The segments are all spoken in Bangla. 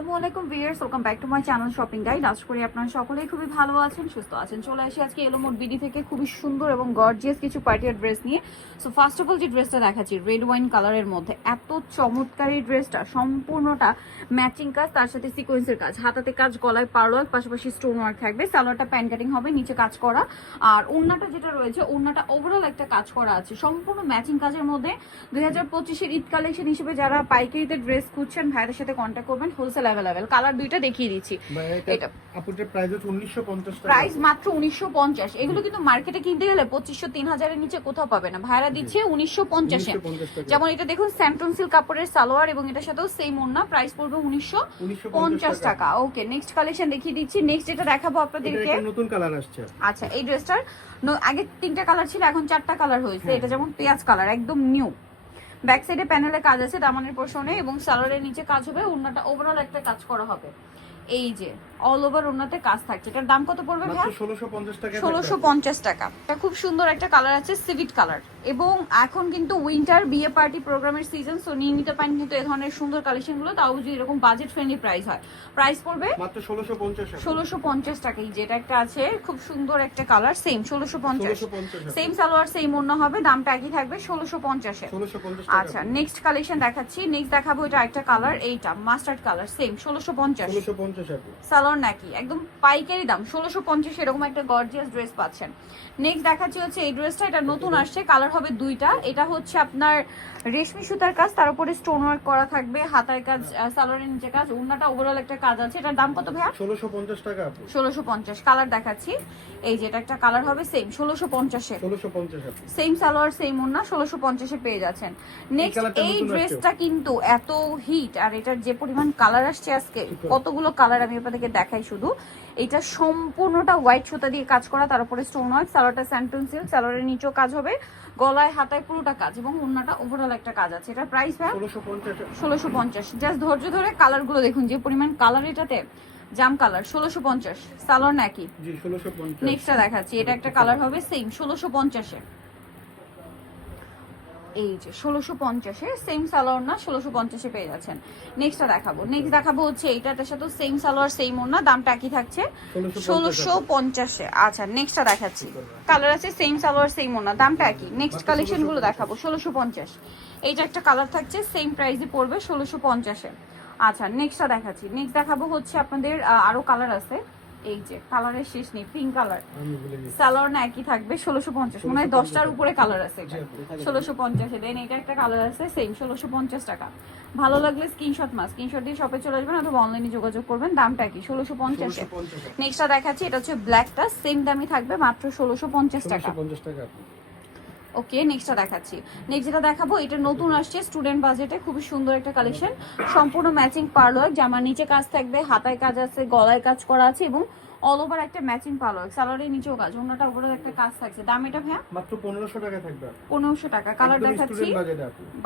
আসসালামু আলাইকুম viewers, welcome back to my channel shopping guide. আশা করি আপনারা সকলেই খুবই ভালো আছেন, সুস্থ আছেন। চলে আসি আজকে এলোমোট বিডি থেকে খুবই সুন্দর এবং গর্জিয়াস কিছু পার্টিয়ার ড্রেস নিয়ে। সো ফার্স্ট অফ অল যে ড্রেসটা দেখাচ্ছি রেড ওয়াইন কালারের মধ্যে এত চমৎকার ড্রেসটা, সম্পূর্ণটা ম্যাচিং কাজ, তার সাথে সিকোয়েন্সের কাজ। হাতাতে কাজ, গলায় পার্ল ওয়ার্ক পাশাপাশি স্টোন ওয়ার্ক থাকবে। সালোয়ারটা প্যান কাটিং হবে, নিচে কাজ করা। আর ওড়নাটা যেটা রয়েছে, ওড়নাটা ওভারঅল একটা কাজ করা আছে। সম্পূর্ণ ম্যাচিং কাজের মধ্যে দুই হাজার পঁচিশের ঈদ কালেকশন হিসেবে যারা পাইকারিতে ড্রেস খুঁজছেন, ভাইদের সাথে কন্ট্যাক্ট করবেন। হোলসেল অ্যাভেলেবেল কালার দুইটা দেখিয়ে দিচ্ছি। এটা- আপুটার প্রাইস হচ্ছে উনিশশো পঞ্চাশ টাকা। প্রাইস মাত্র উনিশশো পঞ্চাশ। এগুলো কিন্তু মার্কেটে কিনতে গেলে পঁচিশশো তিন হাজারের নিচে কোথাও পাবে না। ভাইরা দিচ্ছে উনিশশো পঞ্চাশে 1950 টাকা। যেমন এটা দেখুন স্যান্টন সিল্ক কাপড়ের সালোয়ার এবং এটার সাথেও সেম ওড়না। প্রাইস পড়বে উনিশশো 1950 পঞ্চাশ টাকা। ওকে নেক্সট কালেকশন দেখিয়ে দিচ্ছি। নেক্সট যেটা দেখাবো আপনাদেরকে নতুন কালার আসছে। আচ্ছা এই ড্রেসটার আগে তিনটা কালার ছিল এখন চারটা কালার হয়েছে। হ্যাঁ। এটা যেমন পেঁয়াজ কালার একদম নিউ ব্যাক সাইডে প্যানেলে কাজ আছে, দামানের পোর্শনে এবং সালোয়ারের নিচে কাজ হবে, ওড়নাটা ওভারঅল একটা কাজ করা হবে। এই যে অল ওভার ওড়নাতে কাজ থাকছে। এটার দাম কত পড়বে ভাই মাত্র ষোলোশো পঞ্চাশ টাকা ষোলোশো পঞ্চাশ টাকা। এটা খুব সুন্দর একটা কালার আছে সিভিট কালার এবং এখন কিন্তু উইন্টার বিয়ে পার্টি প্রোগ্রামের সিজন সো নিয়ে নিতে পারেন কিন্তু এই ধরনের সুন্দর কালেকশনগুলো তাও যদি এরকম বাজেট ফ্রেন্ডলি প্রাইস হয়। প্রাইস পড়বে মাত্র ষোলোশো পঞ্চাশ ষোলোশো পঞ্চাশ টাকা। এই যেটা একটা আছে খুব সুন্দর একটা কালার সেম ষোলোশো পঞ্চাশ। ষোলোশো পঞ্চাশ সেম সালোয়ার সেম অন্য হবে দামটা একই থাকবে ষোলোশো পঞ্চাশে। ষোলোশো পঞ্চাশ আচ্ছা নেক্সট কালেকশন দেখাচ্ছি। নেক্সট দেখাবো এটা একটা কালার এইটা মাস্টার্ড কালার সেম ষোলোশো পঞ্চাশ। ষোলোশো পঞ্চাশ নাকি? একদম পাইকারি দাম ষোলোশো পঞ্চাশ এরকম একটা গর্জিয়াস ড্রেস পাচ্ছেন। নেক্সট দেখাচ্ছি হচ্ছে এই ড্রেসটা এটা নতুন আসছে কালার হবে দুইটা। এটা হচ্ছে আপনার রেশমি সুতার কাজ তার উপরে স্টোন ওয়ার্ক করা থাকবে হাতার কাজ সালোয়ারের নিচে কাজ ওড়নাটা ওভারঅল একটা কাজ আছে। এটার দাম কত ভাইয়া? ষোলোশো পঞ্চাশ টাকা ষোলোশো পঞ্চাশ কালার দেখাচ্ছি। এই যে এটা একটা কালার হবে সেম ষোলোশো পঞ্চাশে। ষোলোশো পঞ্চাশ সেম সালোয়ার সেম ওড়না ষোলোশো পঞ্চাশে পেয়ে যাচ্ছেন। নেক্সট এই ড্রেসটা কিন্তু এত হিট আর এটার যে পরিমাণ কালার আসছে আজকে কতগুলো কালার আমি আপনাদেরকে দেখাই শুধু। এটা সম্পূর্ণটা হোয়াইট সুতা দিয়ে কাজ করা তার উপরে স্টোন ওয়ার্ক সালোয়ারটা স্যান্টন সিল্ক সালোয়ারের নিচেও কাজ হবে। গলায় হাতায় পুরোটা কাজ এবং ওড়নাটা ওভারঅল একটা কাজ আছে। এটার প্রাইস ভাই? ষোলোশো পঞ্চাশ। জাস্ট ধৈর্য ধরে কালারগুলো দেখুন যে পরিমাণ কালার এটাতে জাম কালার ষোলোশো পঞ্চাশ। সালোয়ার নাকি নেক্সটটা দেখাচ্ছি। এটা একটা কালার হবে সেম ষোলোশো পঞ্চাশে এই যে ষোলোশো পঞ্চাশে সেম সালোয়ার না ষোলোশো পঞ্চাশে পেয়ে যাচ্ছেন। নেক্সটটা দেখাবো। নেক্সট দেখাবো হচ্ছে এইটার সাথে সেম সালোয়ার সেম ওর না দামটা একই থাকছে। ষোলোশো পঞ্চাশে আচ্ছা নেক্সটটা দেখাচ্ছি। কালার আছে সেম সালোয়ার সেম ওর না দামটা একই। নেক্সট কালেকশনগুলো দেখাবো ষোলোশো পঞ্চাশ। এইটা একটা কালার থাকছে সেম প্রাইসে পড়বে ষোলোশো পঞ্চাশে। আচ্ছা নেক্সটটা দেখাচ্ছি। নেক্সট দেখাবো হচ্ছে আপনাদের আহ, আরও কালার আছে। এই যে কালারের শেষ নেই পিঙ্ক কালার সালোয়ার না একই থাকবে ষোলোশো পঞ্চাশ মনে হয় দশটার উপরে কালার আছে এটা। ষোলোশো পঞ্চাশে দেন এটা একটা কালার আছে সেম ষোলোশো পঞ্চাশ টাকা। ভালো লাগলে স্ক্রিনশট মাস স্ক্রিনশট দিয়ে শপে চলে আসবেন অথবা অনলাইনে যোগাযোগ করবেন দামটা কি ষোলোশো পঞ্চাশে। নেক্সটটা দেখাচ্ছি এটা হচ্ছে ব্ল্যাকটা সেম দামই থাকবে মাত্র ষোলোশো পঞ্চাশ টাকা। পঞ্চাশ টাকা। ওকে নেক্সটটা দেখাচ্ছি। নেক্সট যেটা দেখাবো, এটা নতুন আসছে স্টুডেন্ট বাজেটে খুবই সুন্দর একটা কালেকশন সম্পূর্ণ ম্যাচিং পার্লার জামার নিচে কাজ থাকবে, হাতায় কাজ আছে, গলায় কাজ করা আছে এবং অল ওভার একটা ম্যাচিং পার্লার সালোয়ারের নিচেও কাজ অন্যটা উপরে একটা কাজ থাকছে। দাম এটা ভাইয়া? মাত্র পনেরোশো টাকা থাকবে। আপু। পনেরোশো টাকা। কালার দেখাচ্ছি।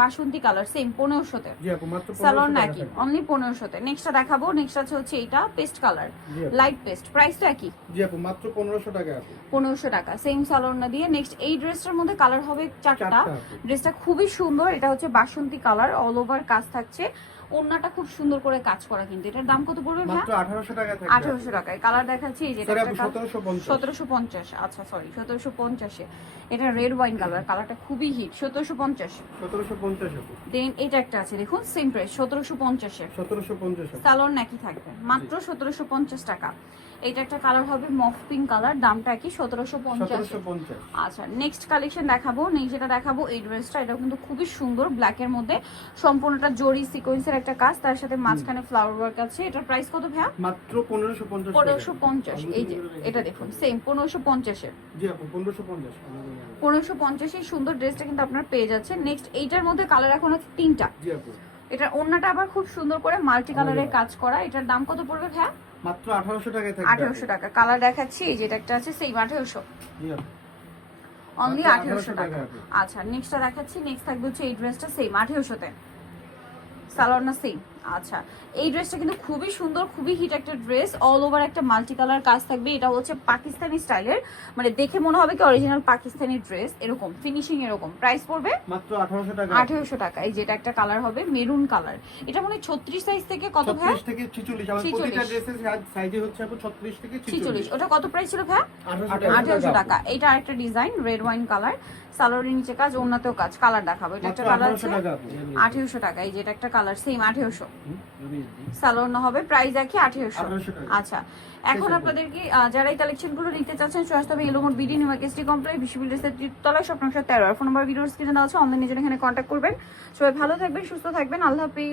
বাসন্তী কালার সেম পনেরোশোতে। জি আপু মাত্র 1500 টাকা নাকি। অনলি পনেরোশোতে। নেক্সটটা দেখাবো। নেক্সট আছে হচ্ছে এটা paste colour light paste price তো একই জি আপু মাত্র পনেরোশো টাকা আপু। পনেরোশো টাকা। সেম সালোয়ার না দিয়ে নেক্সট এই ড্রেসটার মধ্যে কালার হবে চারটা। চারটা ড্রেসটা খুবই সুন্দর। এটা হচ্ছে বাসন্তী কালার অল ওভার কাজ থাকছে। ওড়নাটা খুব সুন্দর করে কাজ করা কিন্তু। এটার দাম কত পড়বে মাত্র আঠারোশো টাকা থাকবে। আঠারোশো টাকায় কালার দেখাচ্ছি এই আপু সতেরোশো পঞ্চাশ। আচ্ছা সরি 1750 এ এটা রেড ওয়াইন কালার কালারটা খুবই হিট সতেরোশো পঞ্চাশ। সতেরোশো পঞ্চাশ আপু দেন এটা একটা আছে দেখুন সেম প্রাইস 1750 এ 1750 সালোন নাকি থাকবে। মাত্র সতেরোশো পঞ্চাশ টাকা। এটা একটা কালার হবে মফ পিঙ্ক কালার দামটা কি সতেরোশো পঞ্চাশ। আচ্ছা নেক্সট কালেকশন দেখাবো। নেক্সট যেটা দেখাবো এই ড্রেসটা এটা কিন্তু খুবই সুন্দর ব্ল্যাকের মধ্যে। সম্পূর্ণটা জরি সিকোয়েন্সের একটা কাজ তার সাথে মাঝখানে ফ্লাওয়ার ওয়ার্ক আছে। এটার প্রাইস কত ভাইয়া? মাত্র পনেরোশো পঞ্চাশ পনেরোশো পঞ্চাশ এই যে এটা দেখুন সেম পনেরোশো পঞ্চাশে জি পনেরোশো পঞ্চাশ। পনেরোশো পঞ্চাশে সুন্দর ড্রেসটা কিন্তু আপনার পেয়ে যাচ্ছে নেক্সট এইটার মধ্যে কালার এখন আছে তিনটা। এটার ওড়নাটা আবার খুব সুন্দর করে মাল্টি কালারের কাজ করা। এটার দাম কত পড়বে ভাইয়া? মাত্র আঠারোশো টাকায় থাকবে আঠেরোশো টাকা। কালার দেখাচ্ছি যেটা একটা আছে সেম আঠেরোশো। জি আপু অনলি মাত্র 1800 টাকা। আচ্ছা নেক্সটটা দেখাচ্ছি। নেক্সট থাকবে হচ্ছে এই ড্রেসটা সেম আঠেরোশোতে। সালোয়ার না সেম আচ্ছা এই ড্রেসটা কিন্তু খুবই সুন্দর খুবই হিট একটা ড্রেস অল ওভার একটা মাল্টি কালার কাজ থাকবে এটা হচ্ছে পাকিস্তানি স্টাইলের মানে দেখে মনে হবে কি অরিজিনাল পাকিস্তানি ড্রেস এরকম ফিনিশিং এরকম প্রাইস পড়বে মাত্র আঠারোশো টাকা। আঠেরোশো টাকা এই যেটা একটা কালার হবে মেরুন কালার এটা মানে ছত্রিশ সাইজ থেকে কত ভাই? ছত্রিশ থেকে ছিচল্লিশ আমার প্রতিটা ড্রেসের সাইজে হচ্ছে আপু ছত্রিশ থেকে ছিচল্লিশ। ছিচল্লিশ ওটা কত প্রাইস ছিল ভাই? আঠারোশো আঠেরোশো টাকা এটা আরেকটা ডিজাইন রেড ওয়াইন কালার সালোয়ারের নিচে কাজ অন্যতেও কাজ কালার দেখাবো এটা একটা কালার আছে টাকা আপু আঠেরোশো টাকা এই যেটা একটা কালার সেম আঠেরোশো। সালোয়ার হবে প্রাইস দেখি আঠেরোশো। আচ্ছা এখন আপনাদেরকে যারা এই কালেকশনগুলো নিতে চাচ্ছেন চয়েস হবে এলোমোর বিডি নিমাকেস্টি কমপ্লেক্স বিশ্ববিদ্যালয়ের তলায় স্বপ্ন তেরো। আর ফোন নাম্বার ভিডিওর স্ক্রিনে দেওয়া আছে অনলাইনে জন্য এখানে কন্ট্যাক্ট করবেন। সবাই ভালো থাকবেন সুস্থ থাকবেন আল্লাহ হাফিজ।